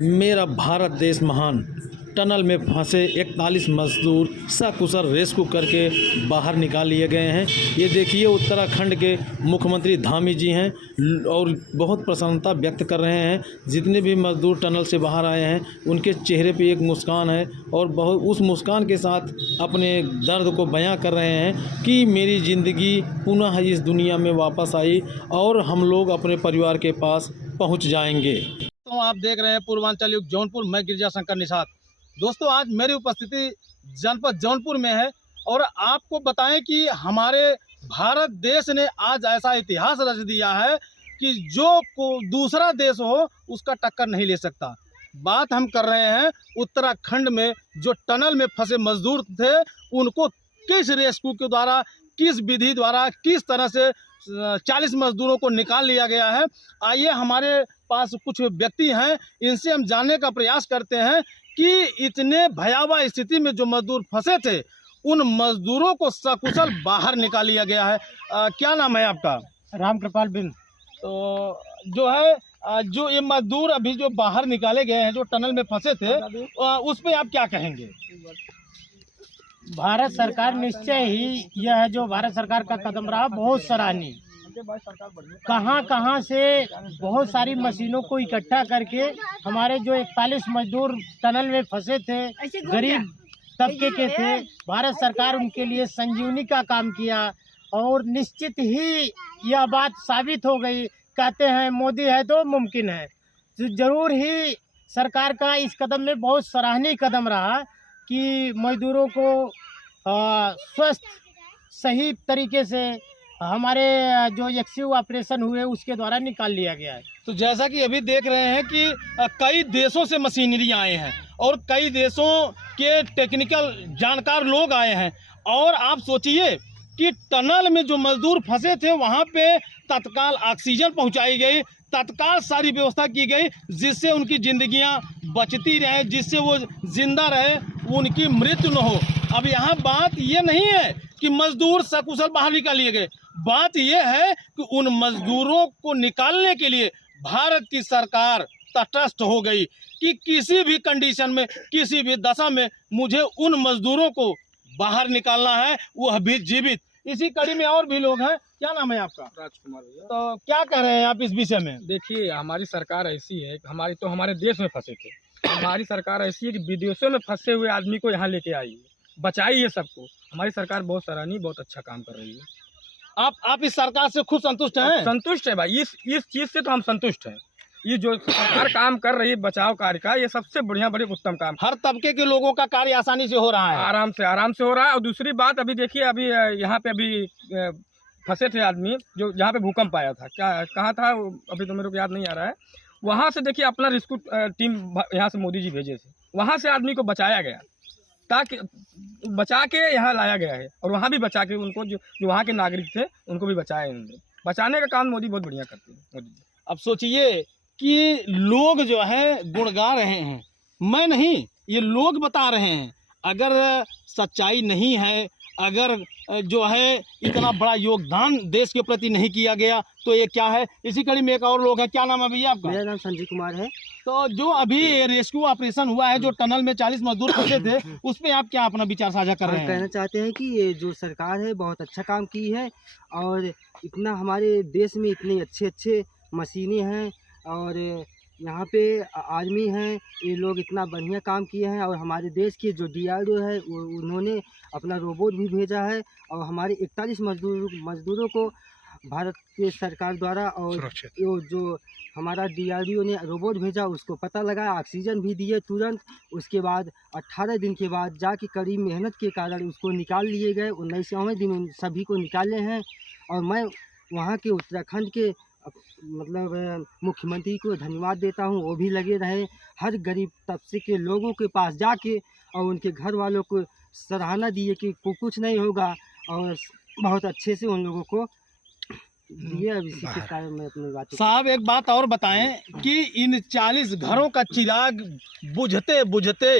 मेरा भारत देश महान। टनल में फंसे 41 मजदूर सकुशल रेस्क्यू करके बाहर निकाल लिए गए हैं। ये देखिए उत्तराखंड के मुख्यमंत्री धामी जी हैं और बहुत प्रसन्नता व्यक्त कर रहे हैं। जितने भी मजदूर टनल से बाहर आए हैं उनके चेहरे पे एक मुस्कान है और बहुत उस मुस्कान के साथ अपने दर्द को बयां कर रहे हैं कि मेरी ज़िंदगी पुनः इस दुनिया में वापस आई और हम लोग अपने परिवार के पास पहुंच जाएंगे। तो आप देख रहे हैं पूर्वांचल युग जौनपुर, मैं गिरिजा शंकर निषाद। दोस्तों, आज मेरी उपस्थिति जनपद जौनपुर में है और आपको बताएं कि हमारे भारत देश ने आज ऐसा इतिहास रच दिया है कि जो दूसरा देश हो उसका टक्कर नहीं ले सकता। बात हम कर रहे हैं उत्तराखंड में जो टनल में फंसे मजदूर थे, उनको किस रेस्क्यू के द्वारा, किस विधि द्वारा, किस तरह से 40 मजदूरों को निकाल लिया गया है। आइए हमारे पास कुछ व्यक्ति हैं, इनसे हम जानने का प्रयास करते हैं कि इतने भयावह स्थिति में जो मजदूर फंसे थे उन मजदूरों को सकुशल बाहर निकाल लिया गया है। क्या नाम है आपका? राम कृपाल बिंद। तो जो है जो ये मजदूर अभी जो बाहर निकाले गए हैं, जो टनल में फंसे थे, उस पे आप क्या कहेंगे? भारत सरकार निश्चय ही यह जो भारत सरकार का कदम रहा बहुत सराहनीय। कहां से बहुत सारी मशीनों को इकट्ठा करके हमारे जो 41 मजदूर टनल में फंसे थे, गरीब तबके के थे, भारत सरकार उनके लिए संजीवनी का काम किया और निश्चित ही यह बात साबित हो गई। कहते हैं मोदी है तो मुमकिन है। तो जरूर ही सरकार का इस कदम में बहुत सराहनीय कदम रहा कि मजदूरों को स्वस्थ सही तरीके से हमारे जो एक्सिव ऑपरेशन हुए उसके द्वारा निकाल लिया गया है। तो जैसा कि अभी देख रहे हैं कि कई देशों से मशीनरी आए हैं और कई देशों के टेक्निकल जानकार लोग आए हैं और आप सोचिए कि टनल में जो मजदूर फंसे थे वहाँ पे तत्काल ऑक्सीजन पहुँचाई गई, तत्काल सारी व्यवस्था की गई जिससे उनकी जिंदगियां बचती रहे, जिससे वो जिंदा रहे, उनकी मृत्यु न हो। अब यहाँ बात ये नहीं है कि मजदूर सकुशल बाहर निकाल लिए गए, बात ये है कि उन मजदूरों को निकालने के लिए भारत की सरकार तटस्थ हो गई कि किसी भी कंडीशन में, किसी भी दशा में मुझे उन मजदूरों को बाहर निकालना है, वह भी जीवित। इसी कड़ी में और भी लोग हैं। क्या नाम है आपका? राजकुमार भैया। तो क्या कह रहे हैं आप इस विषय में? देखिए, हमारी सरकार ऐसी है, हमारे देश में फंसे थे। हमारी सरकार ऐसी है कि विदेशों में फंसे हुए आदमी को यहाँ लेके आई है, बचाई है सबको। हमारी सरकार बहुत सराहनीय, बहुत अच्छा काम कर रही है। आप इस सरकार से खुद संतुष्ट हैं? संतुष्ट है भाई, इस चीज़ से तो हम संतुष्ट हैं। ये जो सरकार काम कर रही है बचाव कार्य का, ये सबसे बढ़िया, बड़े उत्तम काम। हर तबके के लोगों का कार्य आसानी से हो रहा है, आराम से हो रहा है। और दूसरी बात, अभी देखिए, अभी यहाँ पे अभी फंसे थे आदमी जो जहाँ पे भूकंप आया था, क्या कहाँ था अभी तो मेरे को याद नहीं आ रहा है। वहाँ से देखिए अपना रेस्क्यू टीम यहाँ से मोदी जी भेजे थे, वहाँ से आदमी को बचाया गया, ताकि बचा के यहाँ लाया गया है और वहाँ भी बचा के उनको जो वहाँ के नागरिक थे उनको भी बचाया है। उन्होंने बचाने का काम मोदी बहुत बढ़िया करते हैं, मोदी जी। अब सोचिए कि लोग जो है गुण गा रहे हैं, मैं नहीं, ये लोग बता रहे हैं। अगर सच्चाई नहीं है, अगर जो है इतना बड़ा योगदान देश के प्रति नहीं किया गया तो ये क्या है। इसी कड़ी में एक और लोग हैं। क्या नाम है भैया आपका? मेरा नाम संजीव कुमार है। तो जो अभी रेस्क्यू ऑपरेशन हुआ है, जो टनल में 40 मजदूर फंसे थे, उस पर आप क्या अपना विचार साझा कर रहे हैं? कहना चाहते हैं कि ये जो सरकार है बहुत अच्छा काम की है और इतना हमारे देश में इतने अच्छे मशीनें हैं और यहाँ पे आदमी हैं, ये लोग इतना बढ़िया काम किए हैं। और हमारे देश के जो DRDO है उन्होंने अपना रोबोट भी भेजा है और हमारे 41 मजदूरों को भारत के सरकार द्वारा और जो हमारा DRDO ने रोबोट भेजा उसको पता लगा, ऑक्सीजन भी दिए तुरंत। उसके बाद 18 दिन के बाद जाके कड़ी मेहनत के कारण उसको निकाल लिए गए। 19वें दिन उन सभी को निकाले हैं और मैं वहाँ के उत्तराखंड के मतलब मुख्यमंत्री को धन्यवाद देता हूँ। वो भी लगे रहे हर गरीब तबके के लोगों के पास जाके और उनके घर वालों को सराहना दिए कि कुछ नहीं होगा और बहुत अच्छे से उन लोगों को दिए। अब इसी के कारण मैं अपनी बात। साहब, एक बात और बताएं कि इन 40 घरों का चिराग बुझते बुझते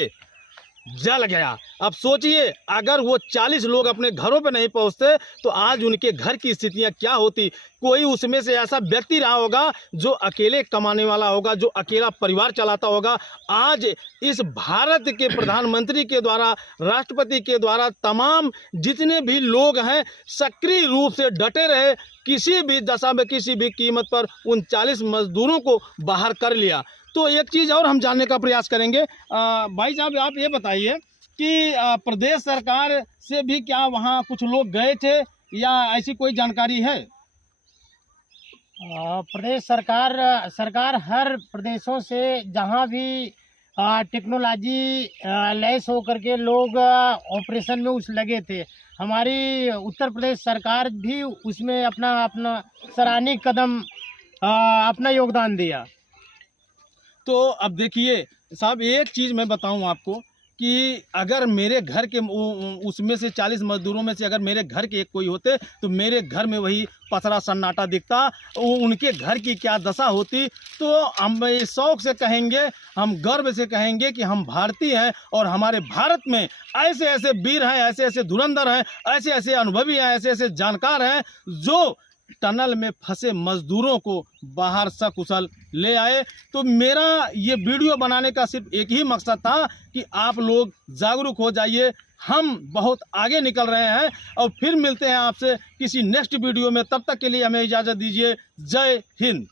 जल गया। अब सोचिए, अगर वो 40 लोग अपने घरों पे नहीं पहुंचते तो आज उनके घर की स्थितियां क्या होती। कोई उसमें से ऐसा व्यक्ति रहा होगा जो अकेले कमाने वाला होगा, जो अकेला परिवार चलाता होगा। आज इस भारत के प्रधानमंत्री के द्वारा, राष्ट्रपति के द्वारा तमाम जितने भी लोग हैं सक्रिय रूप से डटे रहे, किसी भी दशा में किसी भी कीमत पर उन 40 मजदूरों को बाहर कर लिया। तो एक चीज़ और हम जानने का प्रयास करेंगे। भाई साहब, आप ये बताइए कि प्रदेश सरकार से भी क्या वहाँ कुछ लोग गए थे या ऐसी कोई जानकारी है? प्रदेश सरकार हर प्रदेशों से जहाँ भी टेक्नोलॉजी लैस हो करके लोग ऑपरेशन में उस लगे थे, हमारी उत्तर प्रदेश सरकार भी उसमें अपना सराहनीय कदम अपना योगदान दिया। तो अब देखिए साहब, एक चीज़ मैं बताऊं आपको कि अगर मेरे घर के उसमें से 40 मजदूरों में से अगर मेरे घर के एक कोई होते तो मेरे घर में वही पसरा सन्नाटा दिखता, उनके घर की क्या दशा होती। तो हम इस शौक से कहेंगे, हम गर्व से कहेंगे कि हम भारतीय हैं और हमारे भारत में ऐसे ऐसे वीर हैं, ऐसे ऐसे धुरंधर हैं, ऐसे ऐसे अनुभवी हैं, ऐसे ऐसे जानकार हैं जो टनल में फंसे मजदूरों को बाहर सकुशल ले आए। तो मेरा ये वीडियो बनाने का सिर्फ एक ही मकसद था कि आप लोग जागरूक हो जाइए। हम बहुत आगे निकल रहे हैं और फिर मिलते हैं आपसे किसी नेक्स्ट वीडियो में। तब तक के लिए हमें इजाज़त दीजिए। जय हिंद।